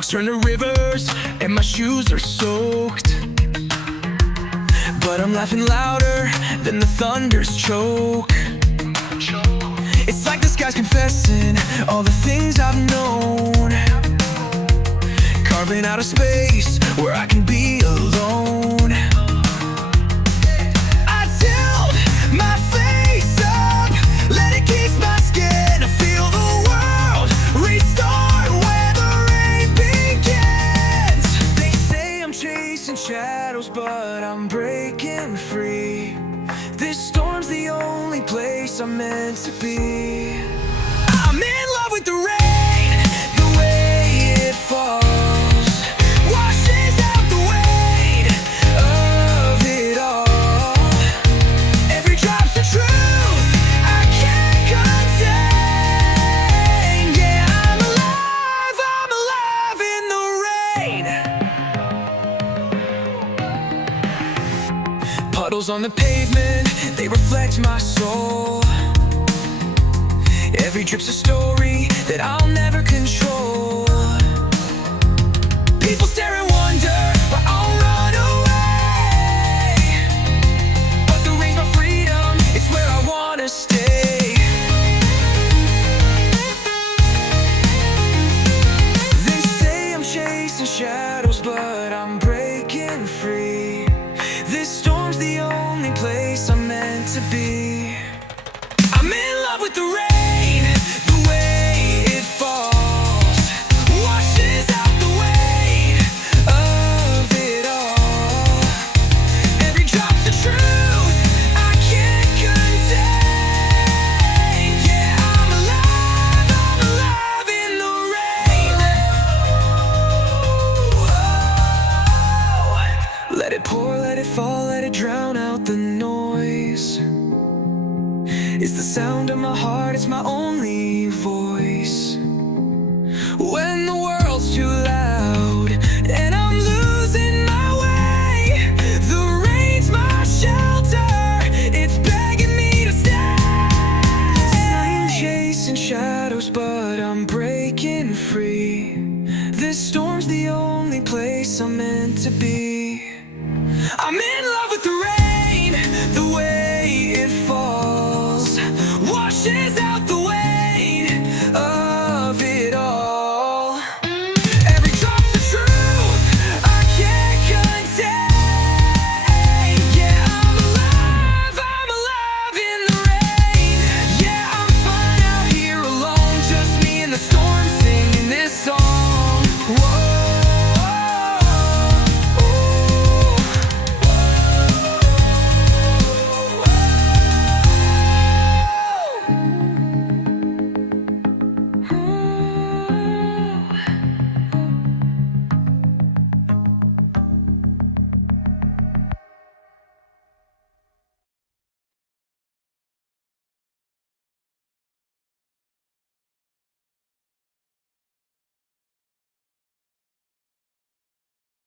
Sidewalks turn to rivers and my shoes are soaked, but I'm laughing louder than the thunders choke. It's like the sky's confessing all the things I've known, carving out a space where I can be alone. I tilt my face up, let it kiss my skin. I feel the world restart where the rain begins. They say I'm chasing shadows, but I'm breaking free. This storm's the only place I'm meant to be. I'm in love with the rain, the way it falls washes out the weight of it all. Every drop's the truth I can't contain. Yeah, I'm alive in the rain. Puddles on the pavement, they reflect my soul. Every drip's a story that I'll never control. People stare and wonder, but I'll run away. But the rain's my freedom, it's where I wanna stay. They say I'm chasing shadows, but I'm breaking free. This storm's the only place I'm meant to be. I'm in love with the rain. Let it pour, let it fall, let it drown out the noise. It's the sound of my heart, it's my only voice. When the world